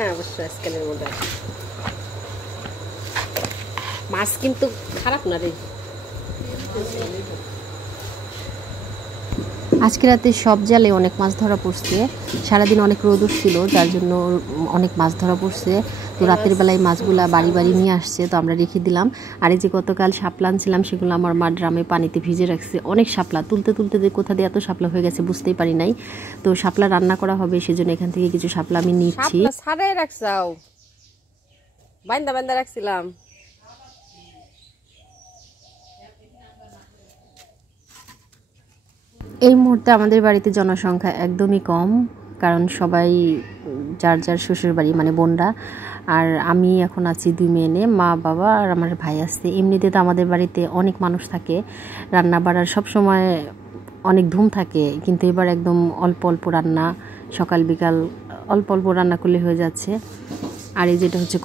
হ্যাঁ অবশ্যই স্কেলের মধ্যে মাছ কিন্তু খারাপ না রে। আজকে রাতে সব জালে অনেক মাছ ধরা পড়ছে, সারাদিন অনেক রোদ ছিল যার জন্য অনেক মাছ ধরা পড়ছে। তো রাতের বেলায় মাছগুলা বাড়ি বাড়ি নিয়ে আসছে, তো আমরা রেখে দিলাম। আর এই যে গতকাল শাপলা আনছিলাম সেগুলো আমার মা ড্রামে পানিতে ভিজে রাখছে। অনেক শাপলা তুলতে তুলতে যে কোথা দিয়ে এত শাপলা হয়ে গেছে বুঝতেই পারি নাই। তো শাপলা রান্না করা হবে, সেজন্য এখান থেকে কিছু শাপলা আমি নিচ্ছি। ছাড়াই রাখছাও, বান্দা বান্দা রাখছিলাম। এই মুহূর্তে আমাদের বাড়িতে জনসংখ্যা একদমই কম, কারণ সবাই যার যার শ্বশুর বাড়ি মানে বোনরা। আর আমি এখন আছি 2 মেয়ে নিয়ে, মা বাবা আর আমার ভাই আসছে। এমনিতে তো আমাদের বাড়িতে অনেক মানুষ থাকে, রান্না বাড়ার সব সময় অনেক ধুম থাকে, কিন্তু এবার একদম অল্প অল্প রান্না, সকাল বিকাল অল্প অল্প রান্না করলে হয়ে যাচ্ছে। আর এই যেটা হচ্ছে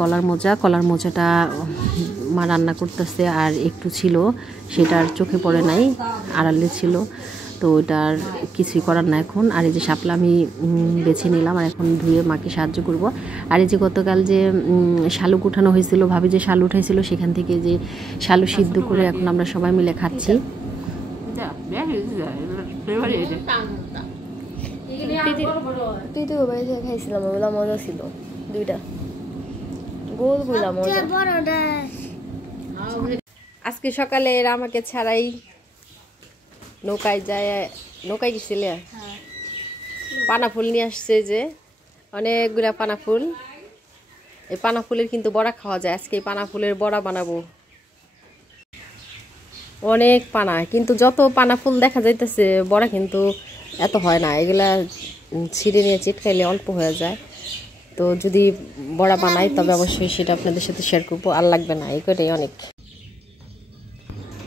কলার মোজাটা মা রান্না করতেছে, আর একটু ছিল সেটা আর চোখে পড়ে নাই, আড়ালে ছিল, তো ওটার কিছুই করার না এখন। আর এই যে শাপলা আমি বেছে নিলাম আর এখন ধুয়ে মাকে সাহায্য করব। আর এই যে গতকাল যে শালুক উঠানো হয়েছিল, ভাবি যে শালু উঠাইছিল, সেখান থেকে যে শালু সিদ্ধ করে এখন আমরা সবাই মিলে খাচ্ছি। তুই তো বাড়ি থেকে খাইছিলাম, ওগুলো মজা ছিল, 2টা গোল গোলা মজা। আজকে সকালে আমাকে ছাড়াই নৌকায় যায়, নৌকায় গেছিলে, পানা ফুল নিয়ে আসছে, যে অনেকগুলা পানা ফুল। এই পানা ফুলের কিন্তু বড়া খাওয়া যায়, আজকে পানা ফুলের বড়া বানাবো। অনেক পানা, কিন্তু যত পানা ফুল দেখা যাইতেছে বড়া কিন্তু এত হয় না, এগুলা ছিঁড়ে নিয়ে চিটকাইলে অল্প হয়ে যায়। তো যদি বড়া বানাই তবে অবশ্যই সেটা আপনাদের সাথে শেয়ার করবো, আর লাগবে না, এই কটাই অনেক।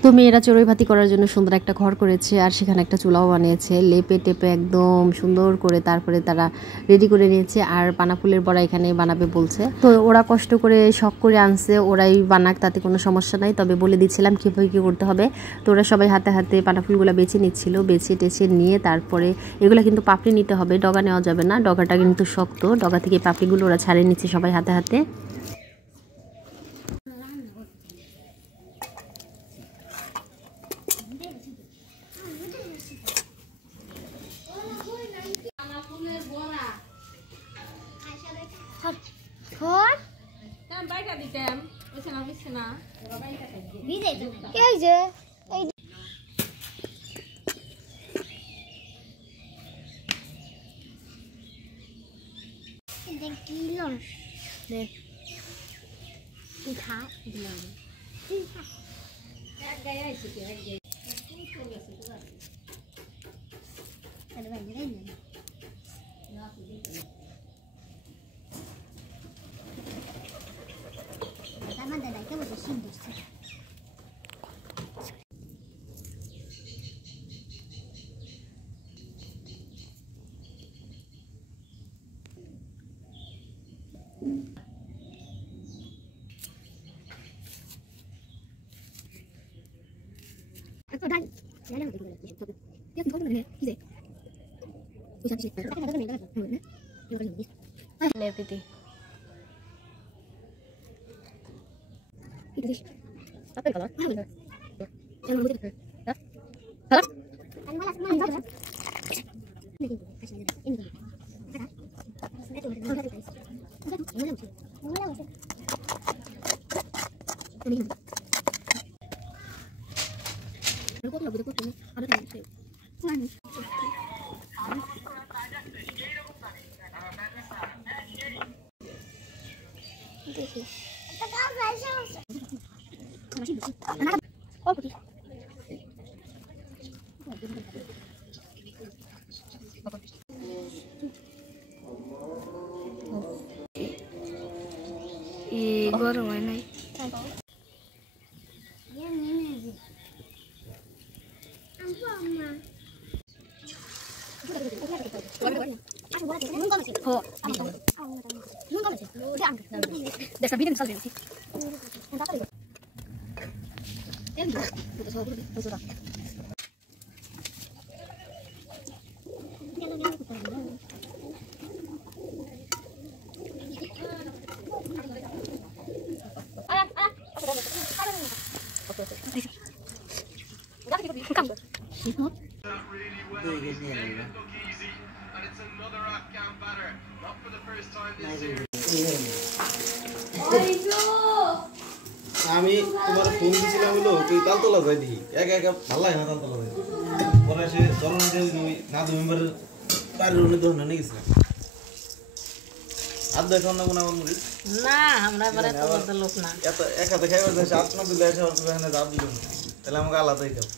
তো মেয়েরা চড়ুই ভাতি করার জন্য সুন্দর একটা ঘর করেছে, আর সেখানে একটা চুলাও বানিয়েছে, লেপে টেপে একদম সুন্দর করে তারপরে তারা রেডি করে নিয়েছে। আর পানা ফুলের বড়া এখানে বানাবে বলছে, তো ওরা কষ্ট করে শখ করে আনছে, ওরাই বানাক, তাতে কোনো সমস্যা নাই, তবে বলে দিচ্ছিলাম কীভাবে কী করতে হবে। তো ওরা সবাই হাতে হাতে পানা ফুলগুলো বেছে নিচ্ছিল, বেছে টেছে নিয়ে তারপরে এগুলো কিন্তু পাপড়ি নিতে হবে, ডগা নেওয়া যাবে না, ডগাটা কিন্তু শক্ত, ডগা থেকে পাপড়িগুলো ওরা ছাড়িয়ে নিচ্ছে সবাই হাতে হাতে। গরম হয় নাই। আমি তোমার ফোন দিছিলাম হলো তুই তালতলা যাই দেখি একা একা ভালো লাগে না তালতলা যাই পরে সে চলনা না দু মেম্বারের বাড়ির উনি ধরনে নিয়ে গেছিলাম আর দেখো না মনে আমার না আমরা এবারে তো লোক না এত এক হাতে খাইবার দেশে 8-9 দিলে এসে এখানে দাব দিল তাহলে আমাকে আলাদাই দাও